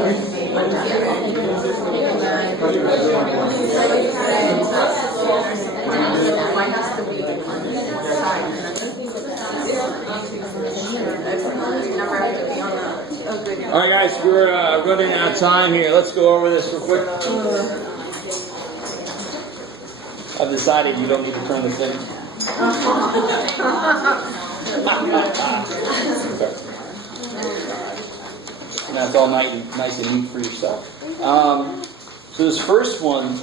All right, guys, we're running out of time here. Let's go over this real quick. I've decided you don't need to turn this in. And that's all nice and neat for yourself. So this first one,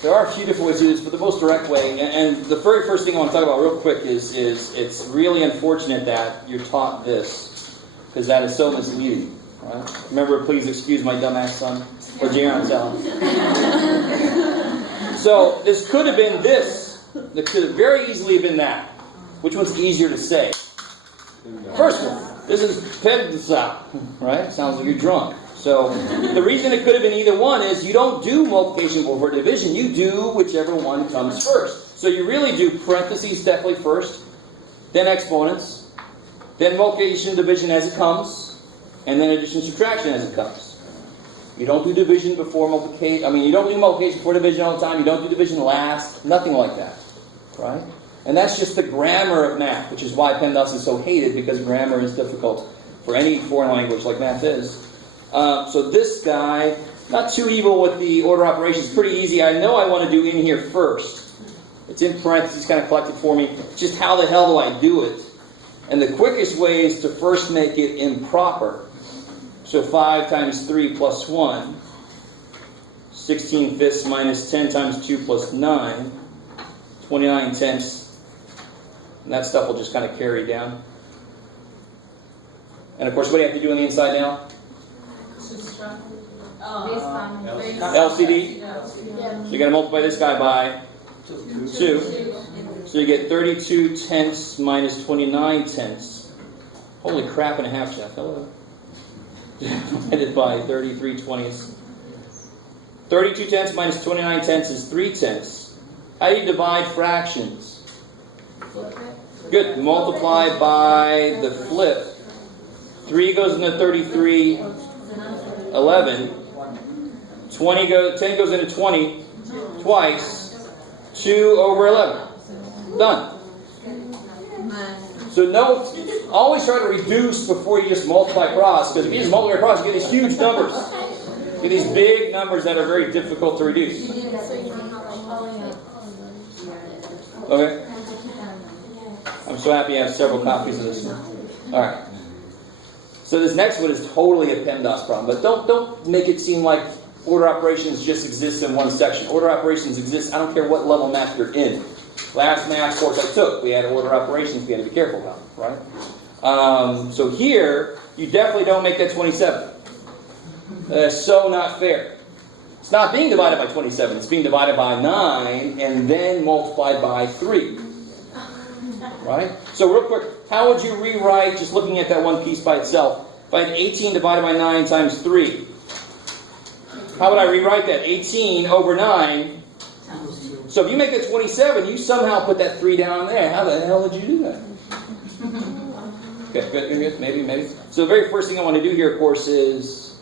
there are a few different ways to do this, but the most direct way, and the very first thing I want to talk about real quick is it's really unfortunate that you're taught this, because that is so misleading. Right? Remember, please excuse my dumbass son, or Jaron's son. So this could have been this. It could have very easily been that. Which one's easier to say? First one. This is pedsa, right? Sounds like you're drunk. So the reason it could have been either one is you don't do multiplication before division. You do whichever one comes first. So you really do parentheses definitely first, then exponents, then multiplication division as it comes, and then addition subtraction as it comes. You don't do division before multiplication. You don't do multiplication before division all the time. You don't do division last. Nothing like that, right? And that's just the grammar of math, which is why PEMDAS is so hated, because grammar is difficult for any foreign language like math is. So this guy, not too evil with the order operations, pretty easy. I know I want to do in here first. It's in parentheses, kind of collected for me. Just how the hell do I do it? And the quickest way is to first make it improper. So 5 times 3 plus 1, 16 fifths minus 10 times 2 plus 9, 29 tenths. And that stuff will just kind of carry down. And of course, what do you have to do on the inside now? LCD. So you're going to multiply this guy by 2. So you get 32 tenths minus 29 tenths. Holy crap and a half, Jeff. Hello. Divided by 33 20ths. 32 tenths minus 29 tenths is 3 tenths. How do you divide fractions? Good. Multiply by the flip. 3 goes into 33, 11. 10 goes into 20 twice. 2 over 11. Done. So always try to reduce before you just multiply across, because if you just multiply across, you get these huge numbers. You get these big numbers that are very difficult to reduce. Okay? I'm so happy I have several copies of this one. Alright. So this next one is totally a PEMDAS problem, but don't make it seem like order operations just exist in one section. Order operations exist, I don't care what level math you're in. Last math course I took, we had order operations we had to be careful about, right? So here, you definitely don't make that 27. That's so not fair. It's not being divided by 27, it's being divided by 9 and then multiplied by 3. Right? So real quick, how would you rewrite, just looking at that one piece by itself, if I had 18 divided by 9 times 3? How would I rewrite that? 18 over 9. So if you make that 27, you somehow put that 3 down there. How the hell did you do that? Okay, good. Maybe. So the very first thing I want to do here, of course, is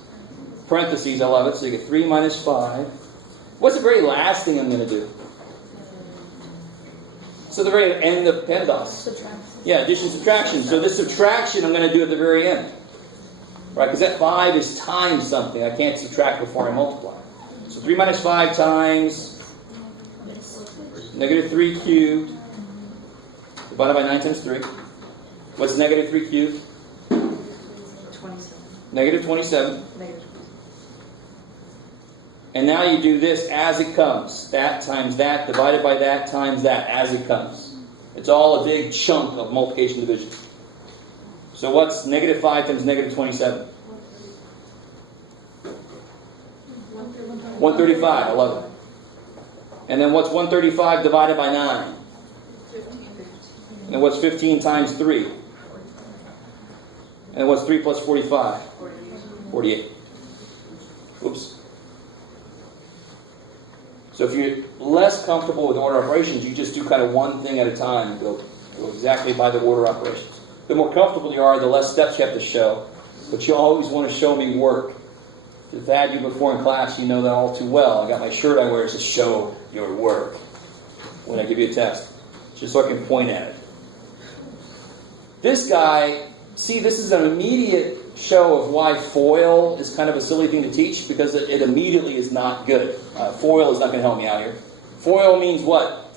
parentheses. I love it. So you get 3 minus 5. What's the very last thing I'm going to do? So the very end of PEMDAS. Subtraction. Yeah, addition, subtraction. So this subtraction I'm going to do at the very end. Right, because that 5 is times something. I can't subtract before I multiply. So 3 minus 5 times negative 3 cubed divided by 9 times 3. What's negative 3 cubed? 27. Negative 27. Negative. And now you do this as it comes. That times that, divided by that, times that, as it comes. It's all a big chunk of multiplication division. So what's negative 5 times negative 27? 135. I love it. And then what's 135 divided by 9? 15. And then what's 15 times 3? And then what's 3 plus 45? 48. Oops. So if you're less comfortable with order operations, you just do kind of one thing at a time and go exactly by the order operations. The more comfortable you are, the less steps you have to show. But you always want to show me work. If I've had you before in class, you know that all too well. I got my shirt I wear to show your work when I give you a test, just so I can point at it. This guy, see, this is an immediate show of why FOIL is kind of a silly thing to teach, because it immediately is not good. FOIL is not going to help me out here. FOIL means what?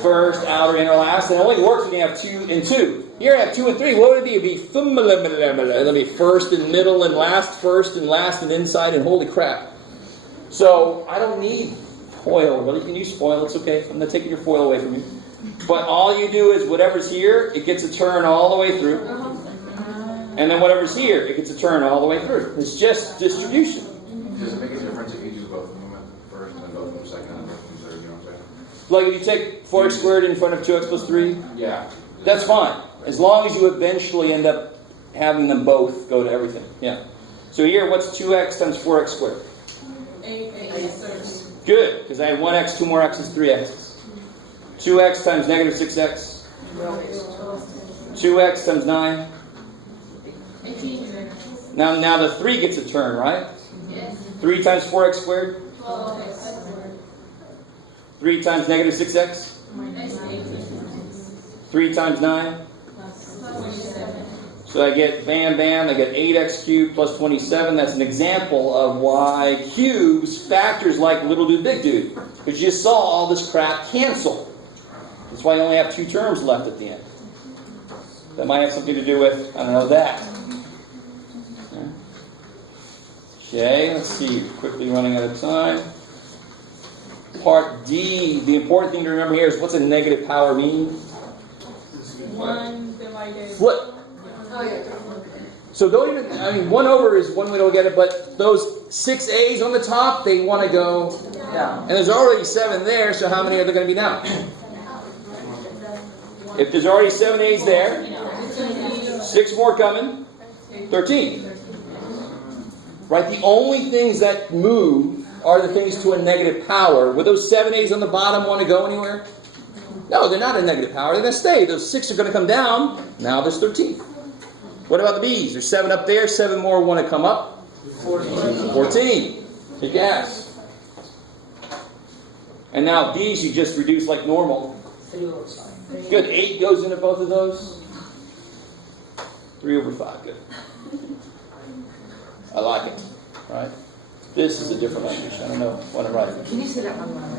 First, outer, inner, last. And it only works when you have 2 and 2. Here I have 2 and 3. What would it be? It'd be it'll be first and middle and last and inside, and holy crap. So I don't need FOIL. Really, you can use FOIL. It's okay. I'm not taking your FOIL away from you. But all you do is whatever's here, it gets a turn all the way through. And then whatever's here, it gets a turn all the way through. It's just distribution. Does it make a difference if you do both of them at first and then both of them second and both of them third? You know what I'm saying? Like if you take 4x squared in front of 2x plus 3, Yeah. that's fine. As long as you eventually end up having them both go to everything. Yeah. So here, what's 2x times 4x squared? 8. Good, because I had 1x, 2 more x's, 3 x's. 2x times negative 6x. 2x times 9. 18. Now the 3 gets a turn, right? Yes. 3 times 4x squared. 12x. 3 times negative 6x. Minus 18. 3 times 9. Plus 27. So I get, bam, bam, I get 8x cubed plus 27. That's an example of why cubes factors like little dude, big dude. Because you just saw all this crap cancel. That's why you only have 2 terms left at the end. That might have something to do with, I don't know, that. Okay, let's see. Quickly running out of time. Part D. The important thing to remember here is what's a negative power mean? 1 divided. Flip. Oh, yeah. So don't even, 1 over is one way to look at it, but those 6 A's on the top, they want to go down. And there's already 7 there, so how many are there going to be now? If there's already 7 A's there, 6 more coming, 13. Right? The only things that move are the things to a negative power. Would those 7 A's on the bottom want to go anywhere? No, they're not a negative power. They're going to stay. Those 6 are going to come down. Now there's 13. What about the B's? There's 7 up there. 7 more want to come up. 14. Take gas. And now D's you just reduce like normal. Good. 8 goes into both of those. 3 over 5. Good. I like it. Right? This is a different language. I don't know what I'm writing. Can you say that one more time?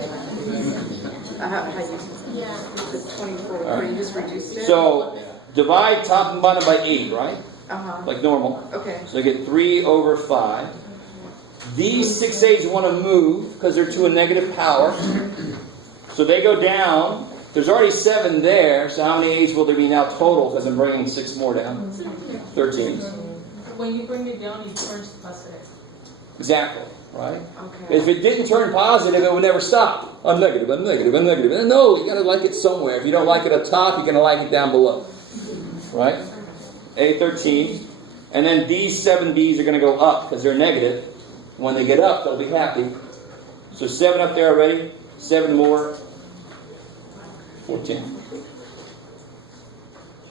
How you said that? Yeah. The 24, All where right. you just reduced it? So, divide top and bottom by 8, right? Uh-huh. Like normal. Okay. So I get 3 over 5. These 6 A's want to move because they're to a negative power. So they go down. There's already 7 there. So how many A's will there be now total because I'm bringing 6 more down? 13. When you bring it down, it turns positive. Exactly. Right? Okay. If it didn't turn positive, it would never stop. I'm negative, I'm negative, I'm negative. And no, you got to like it somewhere. If you don't like it up top, you're going to like it down below. Right? A13. And then these 7 B's are going to go up because they're negative. When they get up, they'll be happy. So 7 up there already. 7 more. 14.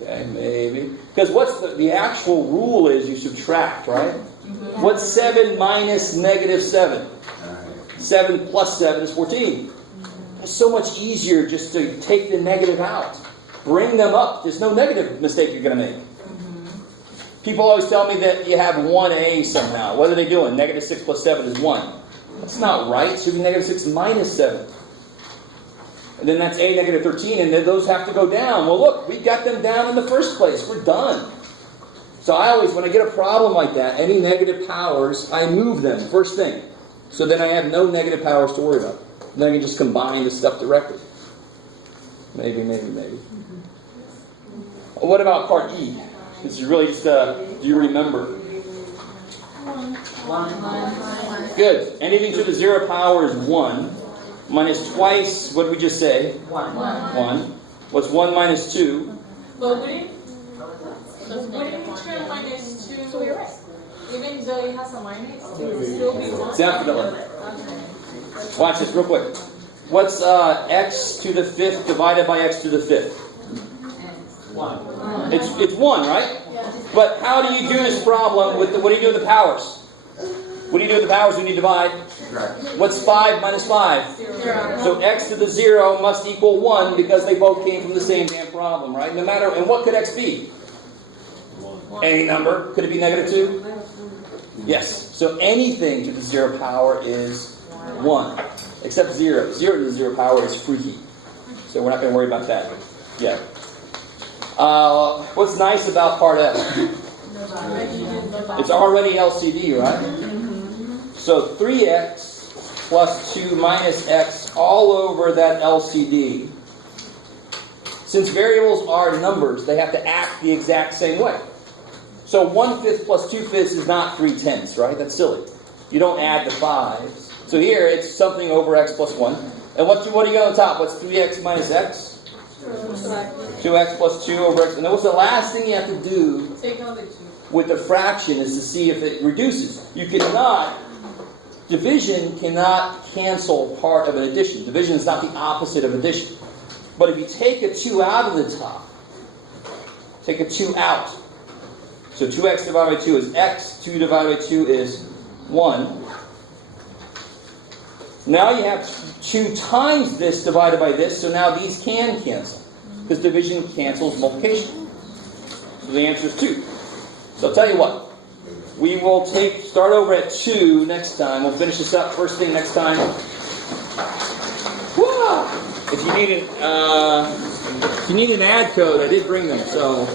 Okay, maybe. Because what's the actual rule is you subtract, right? What's 7 minus negative 7? 7 plus 7 is 14. It's so much easier just to take the negative out. Bring them up. There's no negative mistake you're going to make. People always tell me that you have 1A somehow. What are they doing? Negative 6 plus 7 is 1. That's not right. It should be negative 6 minus 7. And then that's A negative 13, and then those have to go down. Well, look, we got them down in the first place. We're done. So I always, when I get a problem like that, any negative powers, I move them first thing. So then I have no negative powers to worry about. Then I can just combine the stuff directly. Maybe. What about part E? This is really just, do you remember? 1. Good. Anything to the 0 power is 1. Minus twice, what did we just say? 1. 1. What's 1 minus 2? But wouldn't you turn minus 2? So you're right. Even though it has a minus, it would still be 1. Definitely. Okay. Watch this real quick. What's x to the 5th divided by x to the 5th? 1. It's 1, right? But how do you do this problem with what do you do with the powers? What do you do with the powers when you divide? Correct. What's 5 minus 5? 0. So x to the 0 must equal 1 because they both came from the same damn problem, right? No matter, and what could x be? Any number. Could it be -2? Yes. So anything to the 0 power is 1. Except 0. 0 to the 0 power is freaky. So we're not going to worry about that yet. What's nice about part F? It's already LCD, right? So 3x plus 2 minus x all over that LCD. Since variables are numbers, they have to act the exact same way. So 1/5 plus 2/5 is not 3/10, right? That's silly. You don't add the 5s. So here it's something over x plus 1. And what do you got on top? What's 3x minus x? 2x plus 2 over x. And then what's the last thing you have to do Take out the 2. with the fraction is to see if it reduces. Division cannot cancel part of an addition. Division is not the opposite of addition. But if you take a 2 out of the top, take a 2 out. So 2x divided by 2 is x, 2 divided by 2 is 1. Now you have 2 times this divided by this, so now these can cancel. Because division cancels multiplication. So the answer is 2. So I'll tell you what. We will start over at 2 next time. We'll finish this up first thing next time. Woo! If you need an add code, I did bring them. So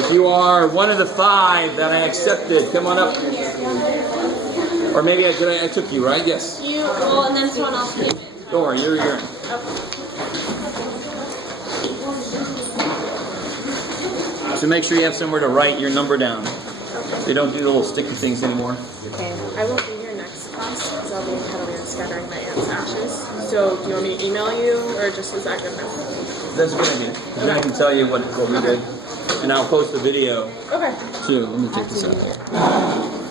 if you are one of the 5 that I accepted, come on up. Or maybe I took you, right? Yes. And then someone else came in. Don't worry, you're here. So make sure you have somewhere to write your number down. They don't do the little sticky things anymore. Okay, I won't be here next class because I'll be pedaling and scattering my aunt's ashes. So do you want me to email you or just is that good enough? That's a good idea. Then I can tell you what we did. And I'll post the video Okay. too. Let me take this out.